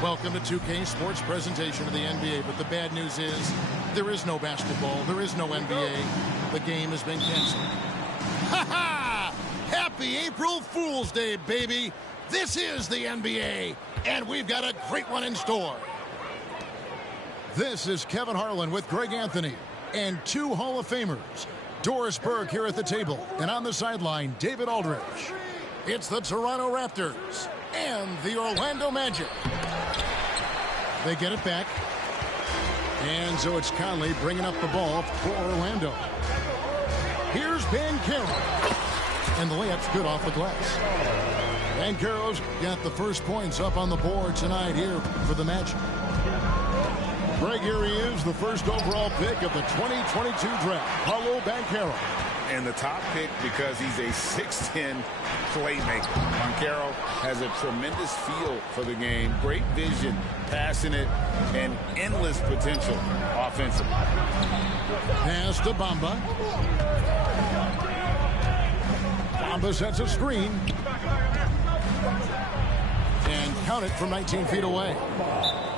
Welcome to 2K Sports presentation of the NBA, but the bad news is there is no basketball, there is no NBA. The game has been canceled. Ha ha! Happy April Fool's Day, baby! This is the NBA, and we've got a great one in store. This is Kevin Harlan with Greg Anthony and two Hall of Famers. Doris Burke here at the table, and on the sideline, David Aldridge. It's the Toronto Raptors and the Orlando Magic. They get it back. And so it's Conley bringing up the ball for Orlando. Here's Banchero. And the layup's good off the glass. Banchero's got the first points up on the board tonight here for the Magic. Greg, here he is, the first overall pick of the 2022 draft, Paolo Banchero. And the top pick because he's a 6'10 playmaker. Banchero has a tremendous feel for the game, great vision, passing it, and endless potential offensively. Pass to Bamba. Bamba sets a screen. And count it from 19 feet away.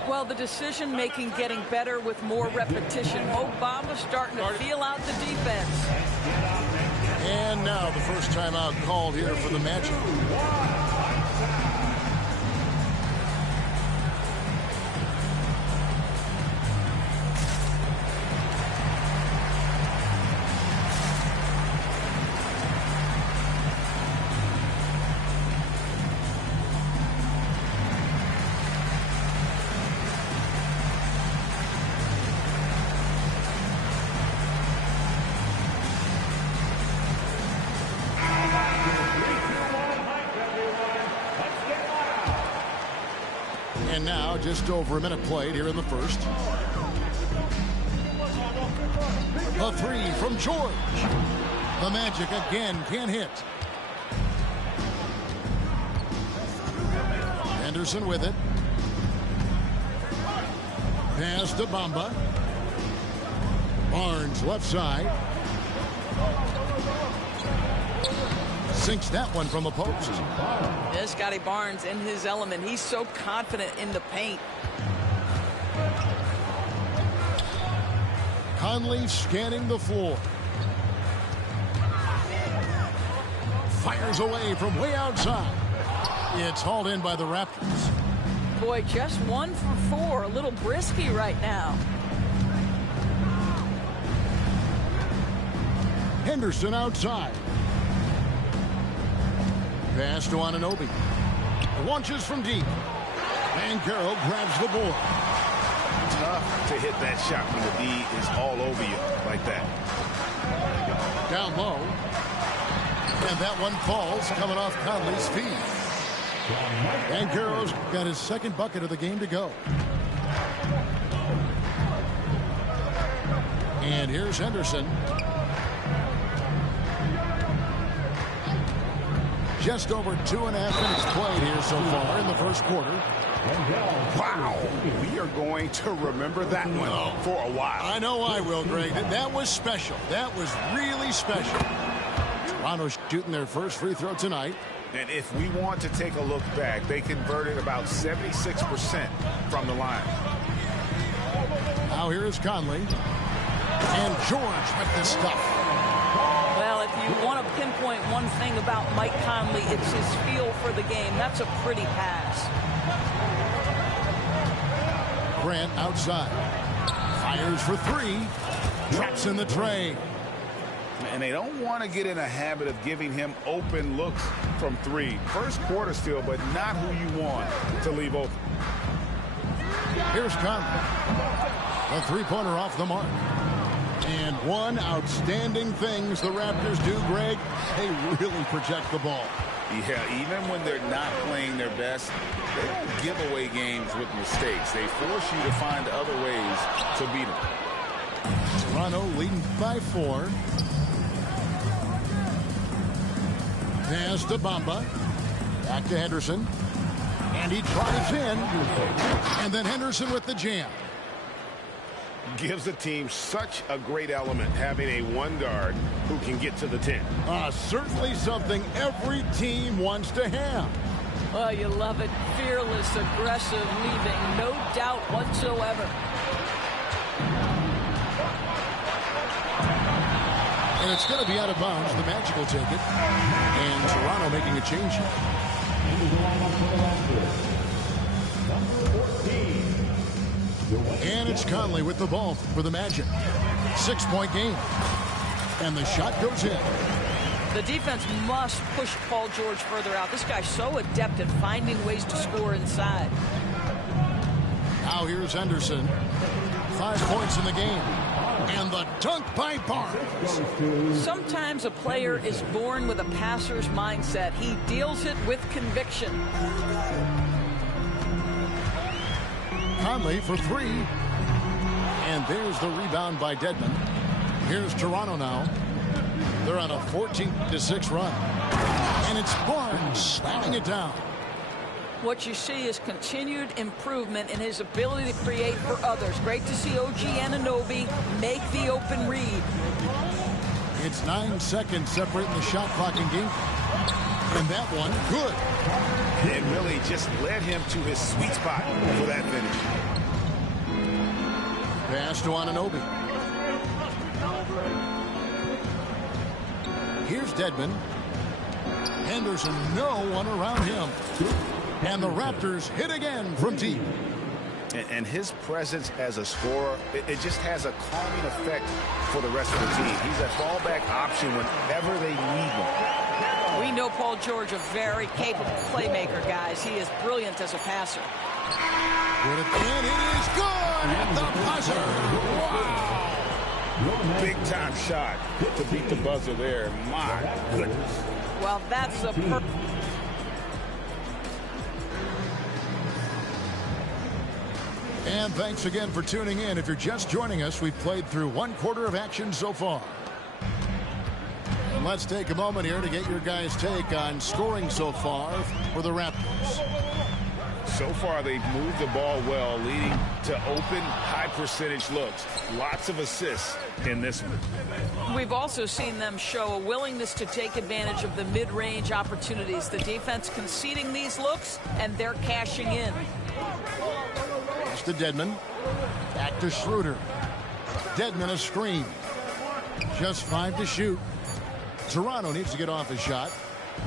Well, the decision-making getting better with more repetition. Mo Bamba starting to feel out the defense. And now the first timeout called here for the Magic. And now just over a minute played here in the first. A three from George. The Magic again can't hit. Anderson with it. Pass to Bamba. Barnes left side. Sinks that one from the post. Yeah, Scotty Barnes in his element. He's so confident in the paint. Conley scanning the floor. Fires away from way outside. It's hauled in by the Raptors. Boy, just 1 for 4. A little brisky right now. Henderson outside. Pass to Anunoby. Launches from deep. Banchero grabs the board. Tough to hit that shot when the D is all over you like that. Down low. And that one falls coming off Conley's feet. Banchero's got his second bucket of the game to go. And here's Henderson. Just over 2.5 minutes played here so far in the first quarter. Wow, we are going to remember that one for a while. I know I will, Greg. That was special. That was really special. Toronto shooting their first free throw tonight. And if we want to take a look back, they converted about 76% from the line. Now here is Conley. And George with the stuff. Well, if you want to pinpoint one thing about Mike Conley, it's his feel for the game. That's a pretty pass. Grant outside. Fires for three. Traps in the tray. And they don't want to get in a habit of giving him open looks from three. First quarter still, but not who you want to leave open. Here's Conley. A three-pointer off the mark. And one outstanding things the Raptors do, Greg, they really protect the ball. Yeah, even when they're not playing their best, they don't give away games with mistakes. They force you to find other ways to beat them. Toronto leading by 4. Pass to Bamba. Back to Henderson. And he drives in. And then Henderson with the jam. Gives the team such a great element having a one guard who can get to the 10. Certainly something every team wants to have. Oh, you love it. Fearless, aggressive, leaving no doubt whatsoever. And it's going to be out of bounds. The Magic will take it. And Toronto making a change here. And it's Conley with the ball for the Magic. 6-point game. And the shot goes in. The defense must push Paul George further out. This guy's so adept at finding ways to score inside. Now here's Henderson. 5 points in the game. And the dunk by Barnes. Sometimes a player is born with a passer's mindset. He deals it with conviction. Conley for 3. And there's the rebound by Dedmon. Here's Toronto now. They're on a 14-6 run. And it's Barnes slamming it down. What you see is continued improvement in his ability to create for others. Great to see OG Anunoby make the open read. It's 9 seconds separating the shot clock and game. And that one, good. It really just led him to his sweet spot for that finish. Pass to Anunoby. Here's Dedmon. Henderson, no one around him. And the Raptors hit again from deep. And his presence as a scorer, it just has a calming effect for the rest of the team. He's a fallback option whenever they need one. We know Paul George, a very capable playmaker, guys. He is brilliant as a passer. And it is good at the buzzer. Wow. Big time shot to beat the buzzer there. My goodness. Well, that's a perfect. And thanks again for tuning in. If you're just joining us, we've played through 1 quarter of action so far. And let's take a moment here to get your guys' take on scoring so far for the Raptors. So far, they've moved the ball well, leading to open, high-percentage looks. Lots of assists in this one. We've also seen them show a willingness to take advantage of the mid-range opportunities. The defense conceding these looks, and they're cashing in. Pass to Dedmon. Back to Schroeder. Dedmon a screen. Just 5 to shoot. Toronto needs to get off his shot.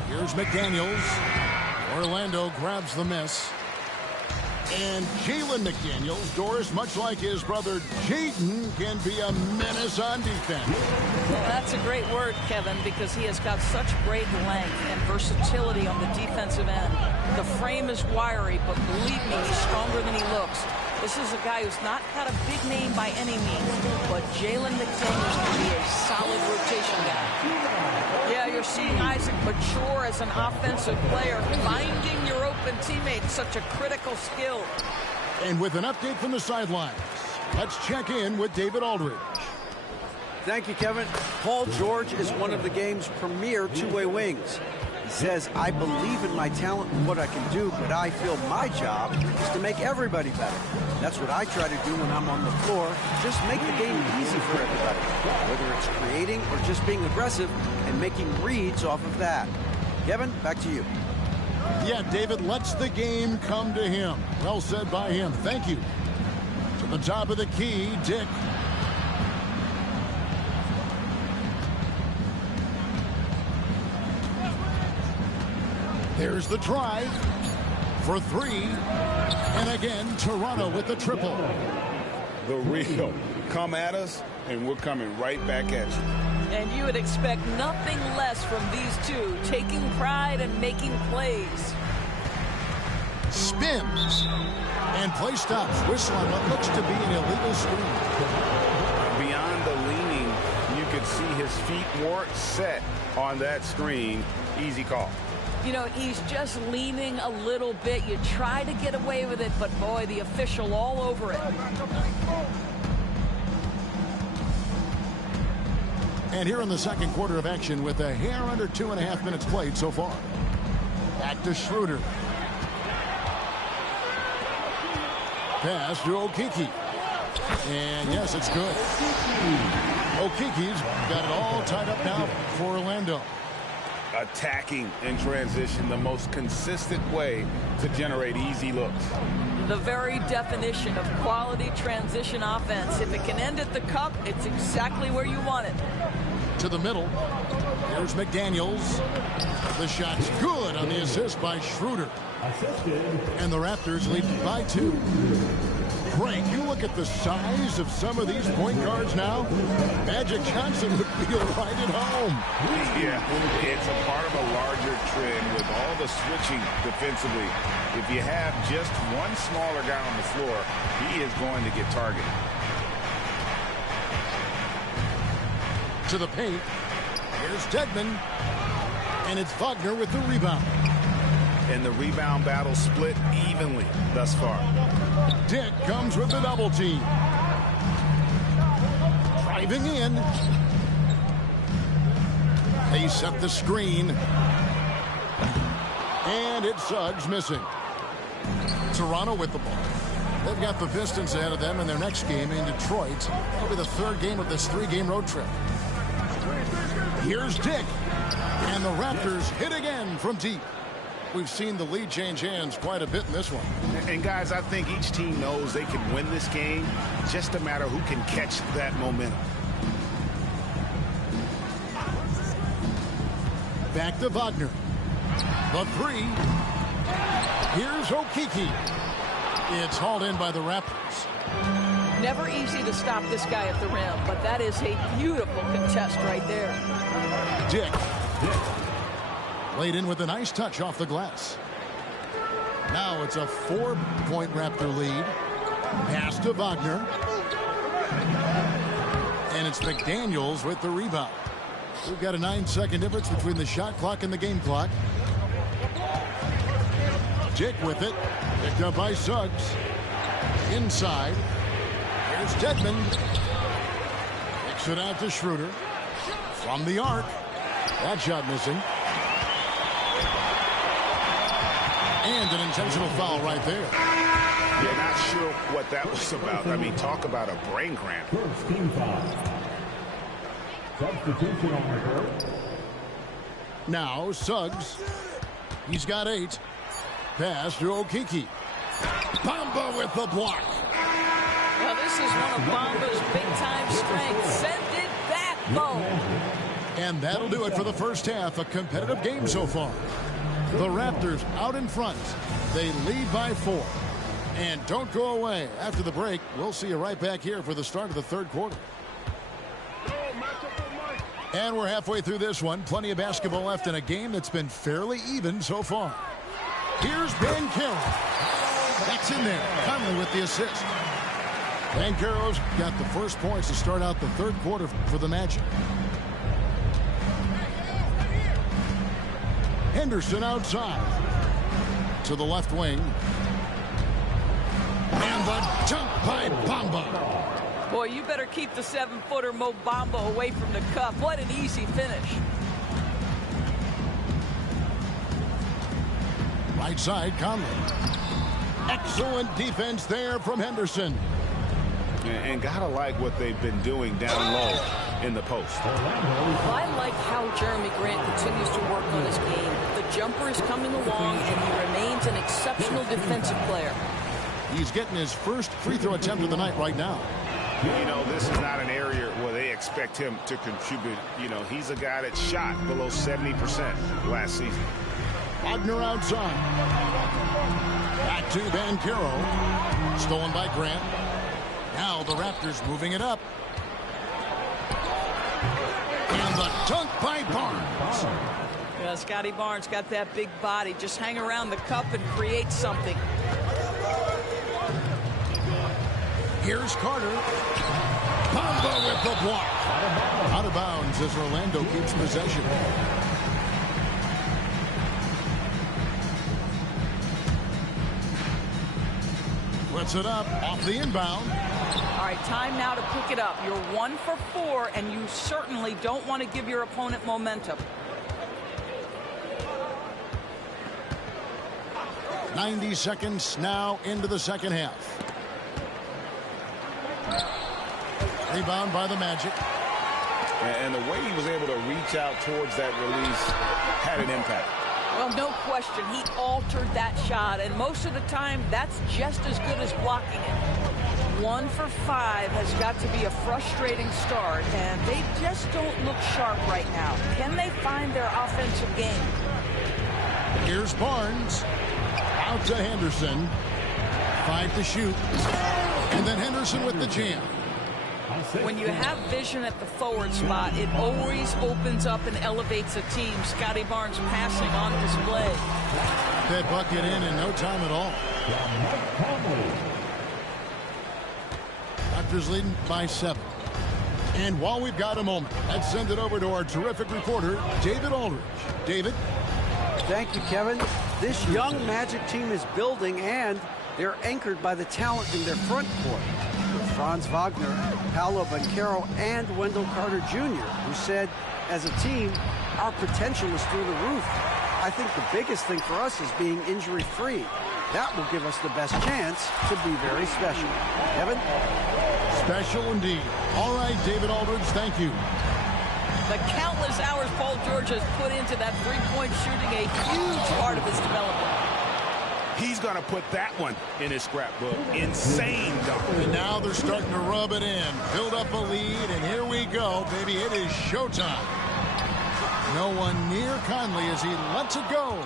Here's McDaniels. Orlando grabs the miss. And Jalen McDaniels, Doris, much like his brother Jaden, can be a menace on defense. Well, that's a great word, Kevin, because he has got such great length and versatility on the defensive end. The frame is wiry, but believe me, he's stronger than he looks. This is a guy who's not got a big name by any means, but Jalen McDaniels can be a solid rotation guy. Yeah, you're seeing Isaac mature as an offensive player. Finding your open teammate, such a critical skill. And with an update from the sidelines, let's check in with David Aldridge. Thank you, Kevin. Paul George is one of the game's premier two-way wings. He says, I believe in my talent and what I can do, but I feel my job is to make everybody better. That's what I try to do when I'm on the floor. Just make the game easy for everybody, whether it's creating or just being aggressive and making reads off of that. Kevin, back to you. Yeah, David lets the game come to him. Well said by him. Thank you. To the top of the key, Dick. There's the drive for three. And again, Toronto with the triple. The real. Come at us, and we're coming right back at you. And you would expect nothing less from these two, taking pride and making plays. Spins. And play stops. Whistle on what looks to be an illegal screen. Beyond the leaning, you could see his feet weren't set on that screen. Easy call. You know, he's just leaning a little bit. You try to get away with it, but boy, the official all over it. And here in the second quarter of action with a hair under 2.5 minutes played so far. Back to Schroeder. Pass to Okeke. And yes, it's good. Okeke's got it all tied up now for Orlando. Attacking in transition, the most consistent way to generate easy looks. The very definition of quality transition offense. If it can end at the cup, it's exactly where you want it. To the middle. There's McDaniels. The shot's good on the assist by Schroeder. And the Raptors lead by 2. Frank, you look at the size of some of these point guards now. Magic Johnson would feel right at home. Yeah, it's a part of a larger trend with all the switching defensively. If you have just one smaller guy on the floor, he is going to get targeted. To the paint. Here's Dedmon. And it's Wagner with the rebound. And the rebound battle split evenly thus far. Dick comes with the double team. Driving in. They set the screen. And it's Suggs missing. Toronto with the ball. They've got the Pistons ahead of them in their next game in Detroit. It'll be the third game of this 3-game road trip. Here's Dick. And the Raptors hit again from deep. We've seen the lead change hands quite a bit in this one. And guys, I think each team knows they can win this game. Just a matter who can catch that momentum. Back to Wagner. The 3. Here's Okeke. It's hauled in by the Raptors. Never easy to stop this guy at the rim, but that is a beautiful contest right there. Dick. Laid in with a nice touch off the glass. Now it's a 4-point Raptor lead. Pass to Wagner. And it's McDaniels with the rebound. We've got a 9-second difference between the shot clock and the game clock. Dick with it. Picked up by Suggs. Inside. Here's Dedmon. Kicks it out to Schroeder. From the arc. That shot missing. And an intentional foul right there. Yeah, not sure what that was about. I mean, talk about a brain cramp. First team foul. Substitution on the court. Now Suggs. He's got 8. Pass to Okeke. Bamba with the block. Well, this is one of Bamba's big-time strengths. Send it back, Bo. And that'll do it for the first half. A competitive game so far. The Raptors out in front. They lead by 4. And don't go away. After the break, we'll see you right back here for the start of the third quarter. And we're halfway through this one. Plenty of basketball left in a game that's been fairly even so far. Here's Banchero. That's in there. Conley with the assist. Banchero's got the first points to start out the third quarter for the Magic. Henderson outside. To the left wing. And the jump by Bamba. Boy, you better keep the 7-footer Mo Bamba away from the cup. What an easy finish. Right side, Conley. Excellent defense there from Henderson. And gotta like what they've been doing down low in the post. I like how Jeremy Grant continues to work on his game. The jumper is coming along, and he remains an exceptional defensive player. He's getting his first free throw attempt of the night right now. You know, this is not an area where they expect him to contribute. You know, he's a guy that shot below 70% last season. Wagner outside. Back to Banchero. Stolen by Grant. Now the Raptors moving it up. And the dunk by Barnes. Yeah, Scotty Barnes got that big body. Just hang around the cup and create something. Here's Carter. Bamba with the block. Out of bounds as Orlando keeps possession. Puts it up off the inbound. All right, time now to pick it up. You're 1 for 4, and you certainly don't want to give your opponent momentum. 90 seconds now into the second half. Rebound by the Magic. And the way he was able to reach out towards that release had an impact. Well, no question. He altered that shot, and most of the time, that's just as good as blocking it. 1 for 5 has got to be a frustrating start, and they just don't look sharp right now. Can they find their offensive game? Here's Barnes. Out to Henderson. 5 to shoot. And then Henderson with the jam. When you have vision at the forward spot, it always opens up and elevates a team. Scotty Barnes passing on display. That bucket in no time at all. Raptors leading by 7. And while we've got a moment, let's send it over to our terrific reporter, David Aldridge. David? Thank you, Kevin. This young Magic team is building, and they're anchored by the talent in their front court. With Franz Wagner, Paolo Banchero, and Wendell Carter Jr., who said, as a team, our potential is through the roof. I think the biggest thing for us is being injury-free. That will give us the best chance to be very special. Kevin? Special indeed. All right, David Aldridge, thank you. The countless hours Paul George has put into that three-point shooting, a huge part of his development. He's going to put that one in his scrapbook. Insane dunk. And now they're starting to rub it in. Build up a lead, and here we go, baby. It is showtime. No one near Conley as he lets it go.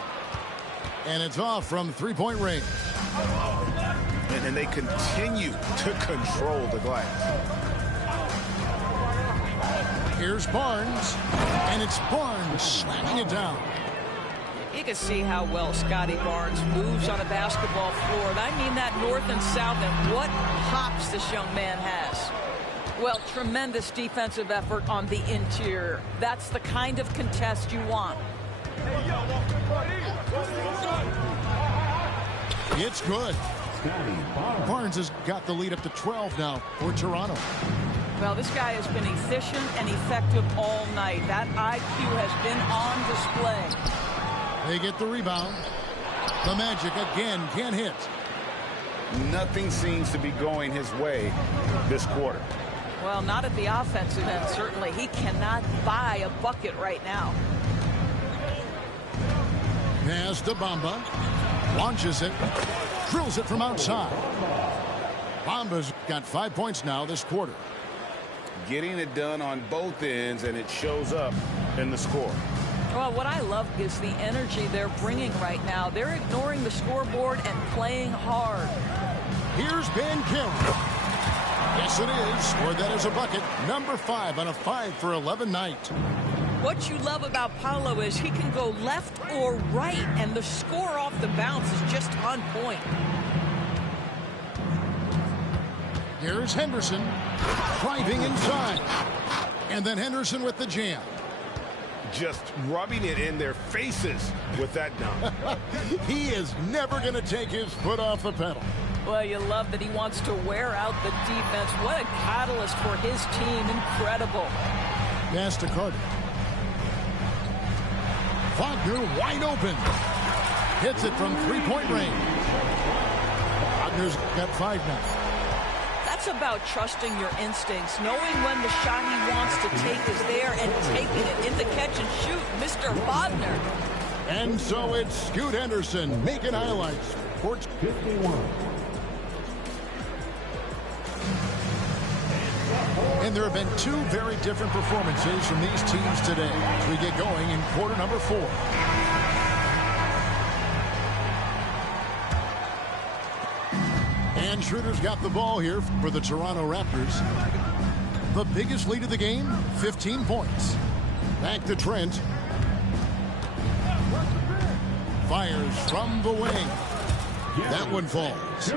And it's off from three-point range. And they continue to control the glass. Here's Barnes, and it's Barnes slamming it down. You can see how well Scotty Barnes moves on a basketball floor. And I mean that north and south, and what hops this young man has. Well, tremendous defensive effort on the interior. That's the kind of contest you want. It's good. Barnes has got the lead up to 12 now for Toronto. Well, this guy has been efficient and effective all night. That IQ has been on display. They get the rebound. The Magic again can't hit. Nothing seems to be going his way this quarter. Well, not at the offensive end, certainly. He cannot buy a bucket right now. Pass to Bamba. Launches it. Drills it from outside. Bamba's got 5 points now this quarter. Getting it done on both ends, and it shows up in the score. Well, what I love is the energy they're bringing right now. They're ignoring the scoreboard and playing hard. Here's Banchero. Yes, it is. Or that is a bucket. Number 5 on a 5 for 11 night. What you love about Paolo is he can go left or right, and the score off the bounce is just on point. Here's Henderson driving inside. And then Henderson with the jam. Just rubbing it in their faces with that dunk. He is never going to take his foot off the pedal. Well, you love that he wants to wear out the defense. What a catalyst for his team. Incredible. Pass to Carter. Wagner wide open. Hits it from three-point range. Wagner's got 5 now. That's about trusting your instincts, knowing when the shot he wants to take is there and taking it in the catch and shoot, Mr. Wagner. And so it's Scoot Henderson making highlights. Court 51. And there have been 2 very different performances from these teams today as we get going in quarter number 4. And Schroeder's got the ball here for the Toronto Raptors. The biggest lead of the game, 15 points. Back to Trent. Fires from the wing. That one falls.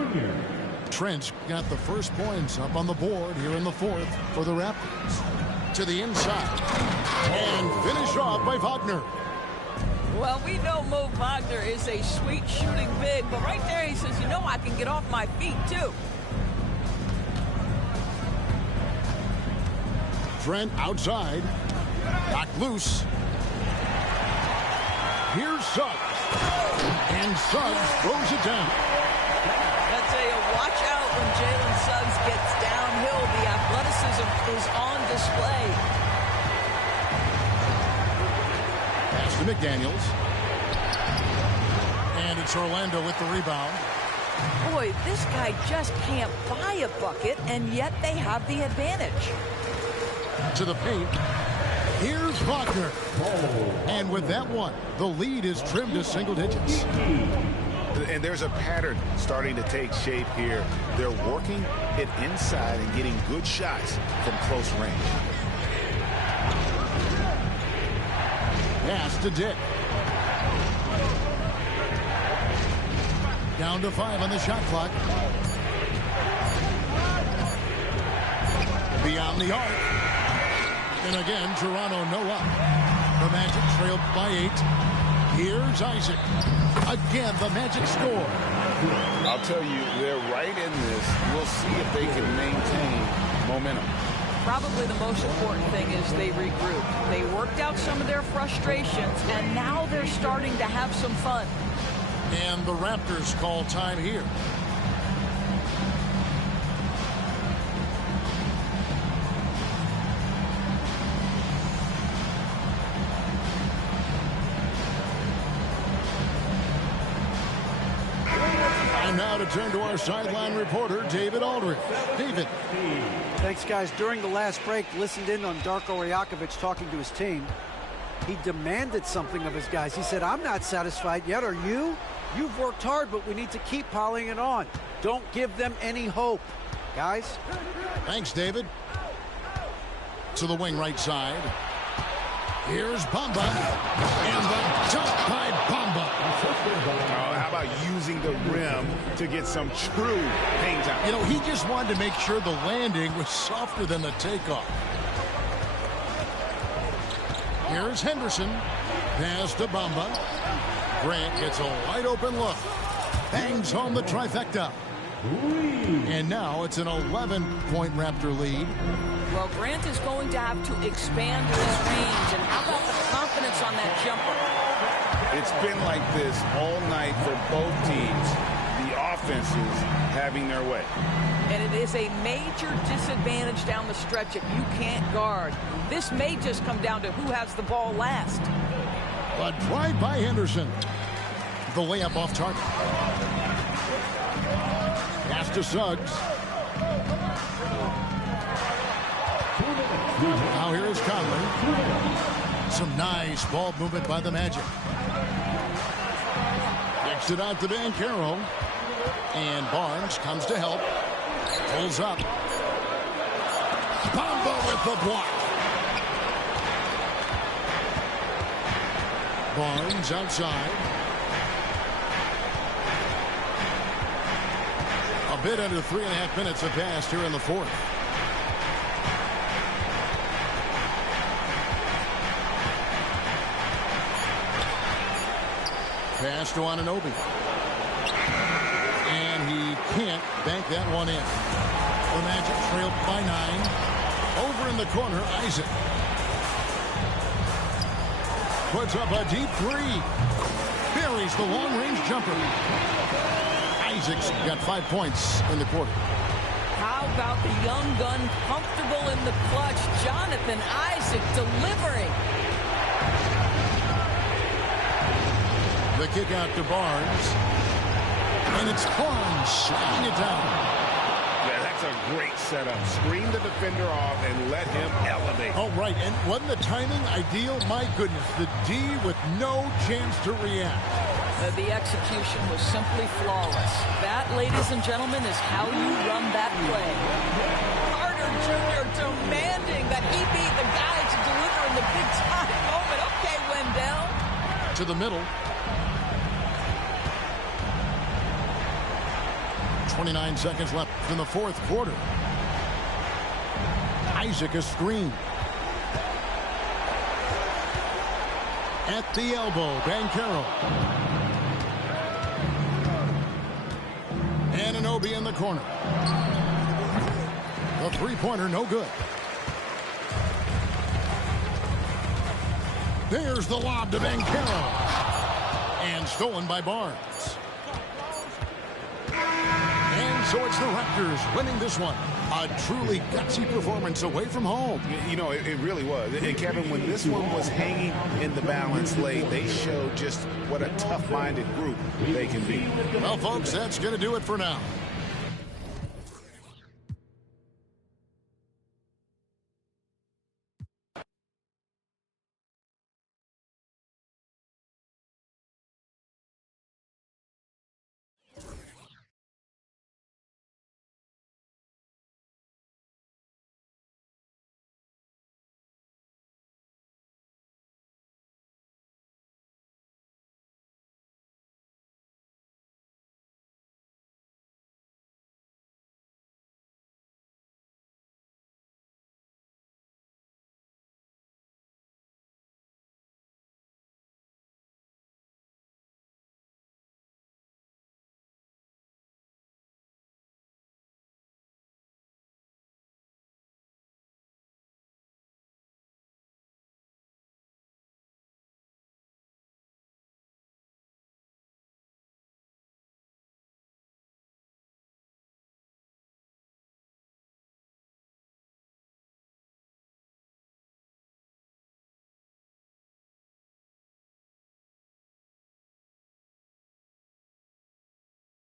Trent got the first points up on the board here in the fourth for the Raptors. To the inside. And finished off by Wagner. Well, we know Mo Wagner is a sweet shooting big, but right there he says, you know, I can get off my feet too. Trent outside. Knocked loose. Here's Suggs. And Suggs throws it down. I tell you, watch out when Jalen Suggs gets downhill. The athleticism is on display. Pass to McDaniels. And it's Orlando with the rebound. Boy, this guy just can't buy a bucket, and yet they have the advantage. To the paint. Here's Wagner. And with that one, the lead is trimmed to single digits. And there's a pattern starting to take shape here. They're working it inside and getting good shots from close range. Pass to Dick. Down to 5 on the shot clock. Beyond the arc. And again, Toronto no up. The Magic trailed by 8. Here's Isaac. Again, the Magic score. I'll tell you, they're right in this. We'll see if they can maintain momentum. Probably the most important thing is they regrouped. They worked out some of their frustrations, and now they're starting to have some fun. And the Raptors call time here. And now to turn to our sideline reporter, David Aldridge. David. Thanks, guys. During the last break, listened in on Darko Rajakovic talking to his team. He demanded something of his guys. He said, I'm not satisfied yet. Are you? You've worked hard, but we need to keep piling it on. Don't give them any hope. Guys? Thanks, David. To the wing right side. Here's Bamba. And the dunk by Bamba. How about using the rim to get some true hang time? You know, he just wanted to make sure the landing was softer than the takeoff. Here's Henderson. Pass to Bamba. Grant gets a wide open look. Bangs home the trifecta. And now it's an 11-point Raptor lead. Well, Grant is going to have to expand his range. And how about the confidence on that jumper? It's been like this all night for both teams. The offenses having their way. And it is a major disadvantage down the stretch if you can't guard. This may just come down to who has the ball last. A drive by Henderson. The layup off target. Pass to Suggs. Now here is Conley. Some nice ball movement by the Magic. Kicks it out to Banchero. And Barnes comes to help. Pulls up. Bamba with the block. Barnes outside. A bit under 3.5 minutes have passed here in the fourth. Pass to Anunoby. And he can't bank that one in. The Magic trailed by 9. Over in the corner, Isaac. Puts up a deep 3. Buries the long-range jumper. Isaac's got 5 points in the quarter. How about the young gun comfortable in the clutch? Jonathan Isaac delivering. The kick out to Barnes. And it's Barnes slamming it down. Yeah, that's a great setup. Screen the defender off and let him elevate. Oh, right. And wasn't the timing ideal? My goodness. The D with no chance to react. The execution was simply flawless. That ladies and gentlemen, is how you run that play. Carter Jr. demanding that he be the guy to deliver in the big-time moment. Okay, Wendell. To the middle. 29 seconds left in the fourth quarter. Isaac a screen. At the elbow, Banchero. Anunoby in the corner. The three-pointer, no good. There's the lob to Banchero. And stolen by Barnes. And so it's the Raptors winning this one. A truly gutsy performance away from home. You know, it really was. And Kevin, when this one was hanging in the balance late, they showed just what a tough-minded group they can be. Well, folks, that's going to do it for now.